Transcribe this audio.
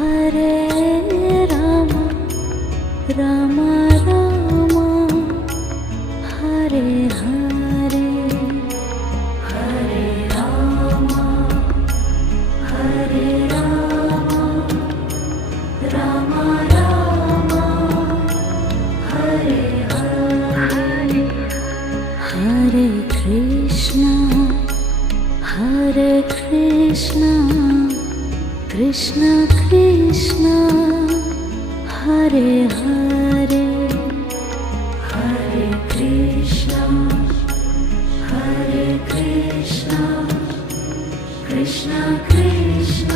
Hare Rama Rama Rama Hare Hare Hare Rama Hare Rama Rama Rama Hare Hare Hare Krishna Krishna Krishna Hare Hare Hare Krishna Krishna Krishna